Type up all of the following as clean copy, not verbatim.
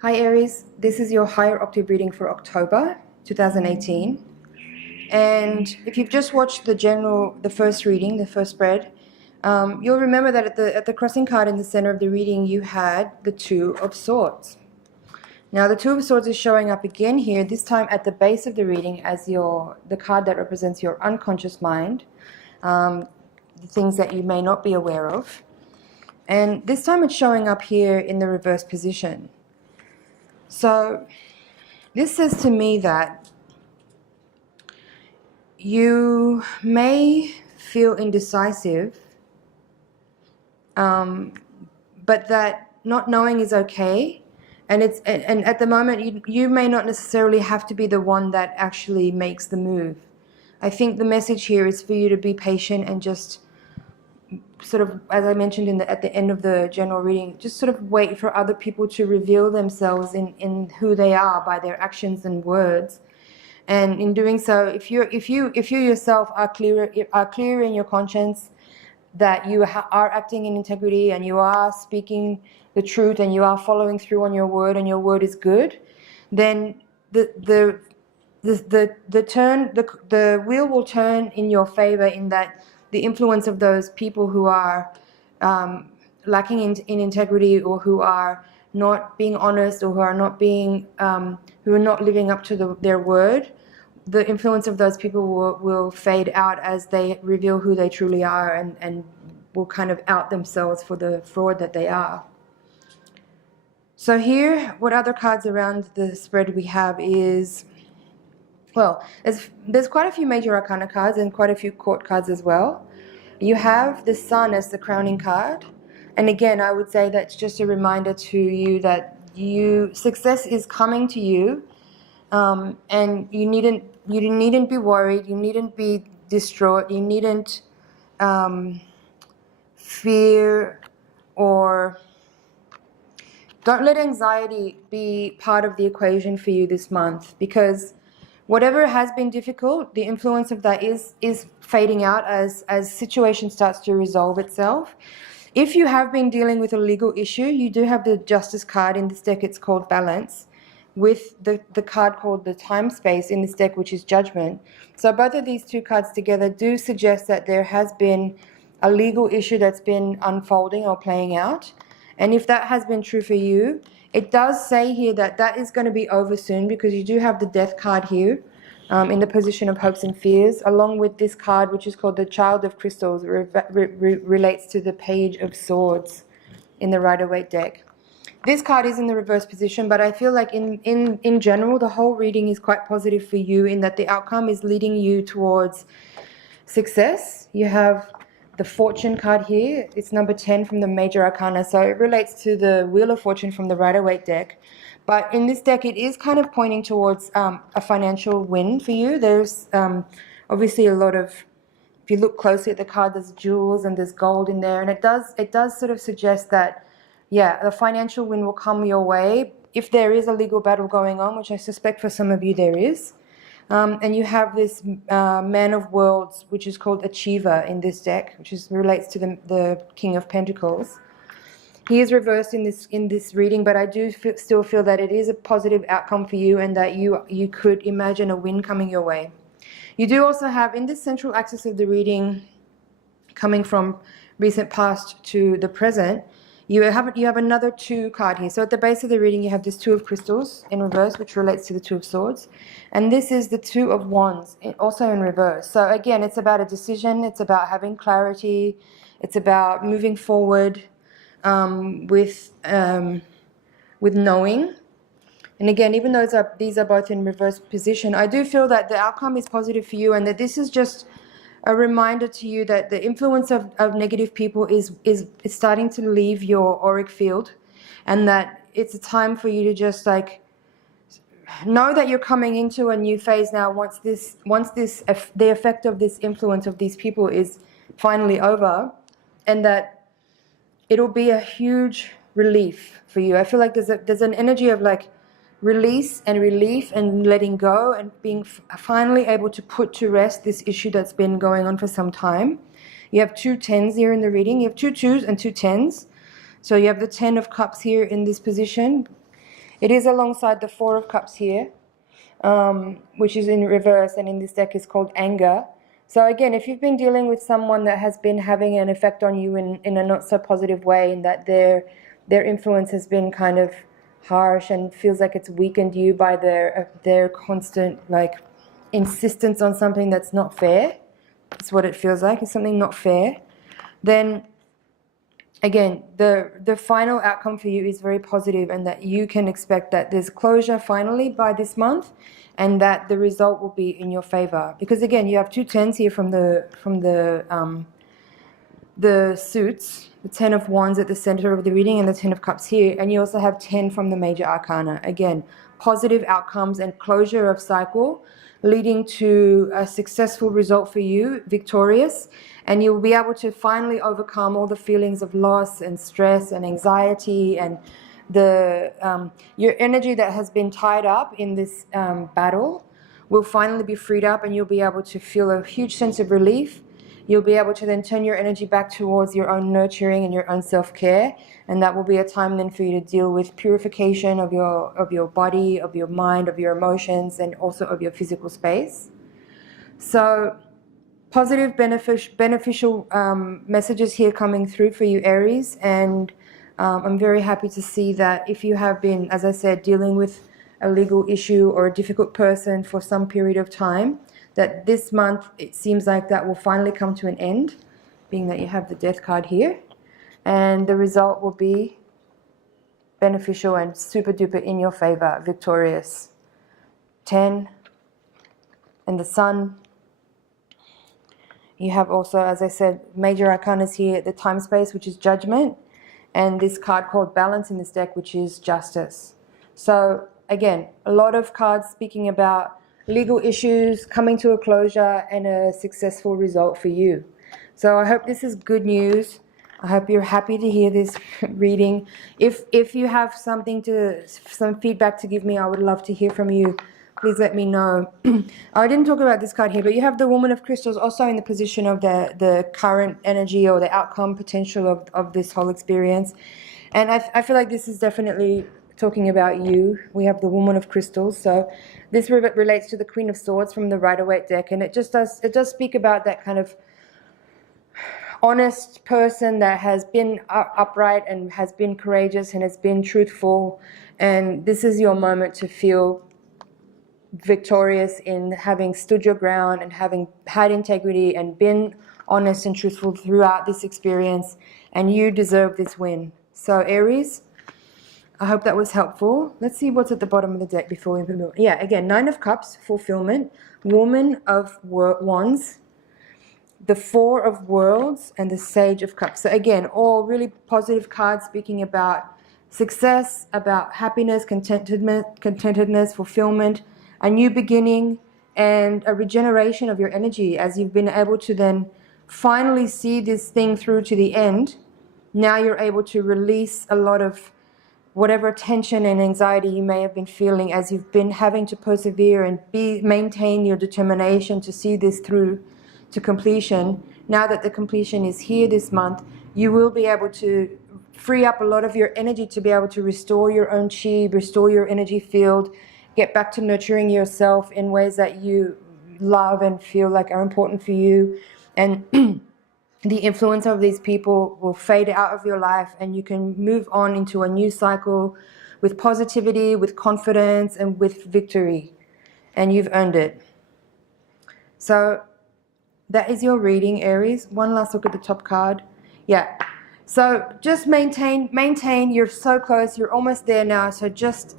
Hi Aries, this is your Higher Octave reading for October 2018. And if you've just watched the first reading, the first spread, you'll remember that at the crossing card in the center of the reading, you had the Two of Swords. Now the Two of Swords is showing up again here, this time at the base of the reading as the card that represents your unconscious mind, the things that you may not be aware of. And this time it's showing up here in the reverse position. So this says to me that you may feel indecisive, but that not knowing is okay. And at the moment you may not necessarily have to be the one that actually makes the move. I think the message here is for you to be patient and just sort of, as I mentioned at the end of the general reading, just sort of wait for other people to reveal themselves in who they are by their actions and words. And in doing so, if you yourself are clear in your conscience that you are acting in integrity and you are speaking the truth and you are following through on your word and your word is good, then the wheel will turn in your favor, in that the influence of those people who are lacking in integrity, or who are not being honest, or who are not living up to their word, the influence of those people will fade out as they reveal who they truly are, and will kind of out themselves for the fraud that they are. So here, what other cards around the spread we have is, well, there's quite a few major arcana cards and quite a few court cards as well. You have the Sun as the crowning card. And again, I would say that's just a reminder to you that success is coming to you, and you needn't be worried, you needn't be distraught, you needn't fear, or don't let anxiety be part of the equation for you this month, because whatever has been difficult, the influence of that is fading out as situation starts to resolve itself. If you have been dealing with a legal issue, you do have the Justice card in this deck. It's called Balance, with the card called the Time Space in this deck, which is Judgment. So both of these two cards together do suggest that there has been a legal issue that's been unfolding or playing out. And if that has been true for you, it does say here that is going to be over soon, because you do have the Death card here in the position of hopes and fears, along with this card, which is called the Child of Crystals, relates to the Page of Swords in the Rider-Waite deck. This card is in the reverse position, but I feel like in general, the whole reading is quite positive for you, in that the outcome is leading you towards success. You have the Fortune card here. It's number 10 from the Major Arcana, so it relates to the Wheel of Fortune from the Rider-Waite deck. But in this deck, it is kind of pointing towards a financial win for you. There's obviously a lot of, if you look closely at the card, there's jewels and there's gold in there, and it does sort of suggest that, yeah, the financial win will come your way if there is a legal battle going on, which I suspect for some of you there is. And you have this Man of Worlds, which is called Achiever in this deck, which relates to the King of Pentacles. He is reversed in this reading, but I do still feel that it is a positive outcome for you, and that you could imagine a win coming your way. You do also have, in this central axis of the reading, coming from recent past to the present, you have another 2 card here. So at the base of the reading, you have this 2 of Crystals in reverse, which relates to the 2 of Swords. And this is the 2 of Wands, also in reverse. So again, it's about a decision. It's about having clarity. It's about moving forward with knowing. And again, even though these are both in reverse position, I do feel that the outcome is positive for you, and that this is just a reminder to you that the influence of negative people is starting to leave your auric field, and that it's a time for you to just like know that you're coming into a new phase now, once the effect of this influence of these people is finally over, and that it'll be a huge relief for you. I feel like there's an energy of like release and relief and letting go, and being finally able to put to rest this issue that's been going on for some time. You have 2 10s here in the reading. You have 2 2s and 2 10s. So you have the 10 of Cups here in this position. It is alongside the Four of Cups here, which is in reverse, and in this deck is called anger. So again, if you've been dealing with someone that has been having an effect on you in a not so positive way, in that their influence has been kind of harsh and feels like it's weakened you by their constant like insistence on something that's not fair, that's what it feels like, it's something not fair, then again, the final outcome for you is very positive, and that you can expect that there's closure finally by this month, and that the result will be in your favor. Because again, you have 2 10s here from the suits, the 10 of Wands at the center of the reading and the 10 of Cups here, and you also have 10 from the major arcana. Again, positive outcomes and closure of cycle, leading to a successful result for you, victorious, and you'll be able to finally overcome all the feelings of loss and stress and anxiety, and your energy that has been tied up in this battle will finally be freed up, and you'll be able to feel a huge sense of relief. You'll be able to then turn your energy back towards your own nurturing and your own self-care, and that will be a time then for you to deal with purification of your body, of your mind, of your emotions, and also of your physical space. So positive, beneficial messages here coming through for you, Aries, and I'm very happy to see that if you have been, as I said, dealing with a legal issue or a difficult person for some period of time, that this month it seems like that will finally come to an end, being that you have the Death card here, and the result will be beneficial and super duper in your favor, victorious. 10 and the Sun. You have also, as I said, major arcanas here, the time space, which is judgment, and this card called balance in this deck, which is justice. So again, a lot of cards speaking about legal issues coming to a closure and a successful result for you. So I hope this is good news. I hope you're happy to hear this reading. If you have some feedback to give me, I would love to hear from you. Please let me know. I didn't talk about this card here, but you have the Woman of Crystals also in the position of the current energy or the outcome potential of this whole experience. And I feel like this is definitely talking about you. We have the Woman of Crystals, so this relates to the Queen of Swords from the Rider-Waite deck, and it does speak about that kind of honest person that has been upright and has been courageous and has been truthful, and this is your moment to feel victorious in having stood your ground and having had integrity and been honest and truthful throughout this experience, and you deserve this win. So Aries, I hope that was helpful. Let's see what's at the bottom of the deck before we move on. Yeah, again, 9 of Cups, fulfillment, Woman of Wands, the Four of Worlds, and the Sage of Cups. So again, all really positive cards speaking about success, about happiness, contentedness, fulfillment, a new beginning, and a regeneration of your energy as you've been able to then finally see this thing through to the end. Now you're able to release a lot of whatever tension and anxiety you may have been feeling as you've been having to persevere and maintain your determination to see this through to completion. Now that the completion is here this month, you will be able to free up a lot of your energy to be able to restore your own chi, restore your energy field, get back to nurturing yourself in ways that you love and feel like are important for you. And the influence of these people will fade out of your life, and you can move on into a new cycle with positivity, with confidence, and with victory. And you've earned it. So that is your reading, Aries. One last look at the top card. Yeah. So just maintain. You're so close. You're almost there now. So just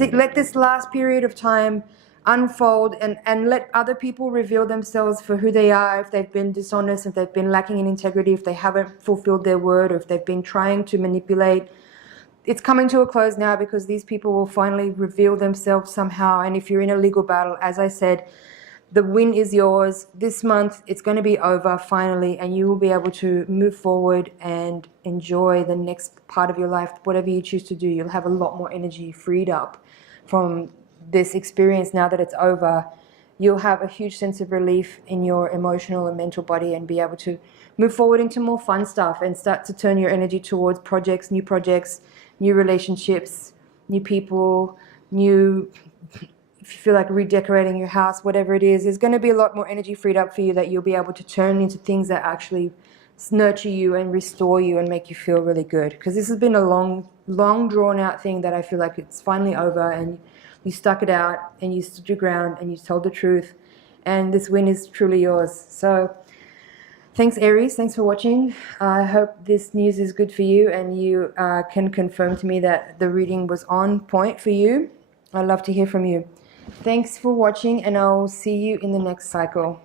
let this last period of time unfold and let other people reveal themselves for who they are, if they've been dishonest, if they've been lacking in integrity, if they haven't fulfilled their word, or if they've been trying to manipulate. It's coming to a close now because these people will finally reveal themselves somehow. And if you're in a legal battle, as I said, the win is yours. This month, it's going to be over finally, and you will be able to move forward and enjoy the next part of your life. Whatever you choose to do, you'll have a lot more energy freed up from this experience. Now that it's over, you'll have a huge sense of relief in your emotional and mental body, and be able to move forward into more fun stuff and start to turn your energy towards projects, new relationships, new people, new, if you feel like redecorating your house, whatever it is, there's going to be a lot more energy freed up for you that you'll be able to turn into things that actually nurture you and restore you and make you feel really good. Because this has been a long drawn out thing that I feel like it's finally over, and you stuck it out and you stood your ground and you told the truth, and this win is truly yours. So thanks, Aries. Thanks for watching. I hope this news is good for you and you can confirm to me that the reading was on point for you. I'd love to hear from you. Thanks for watching, and I'll see you in the next cycle.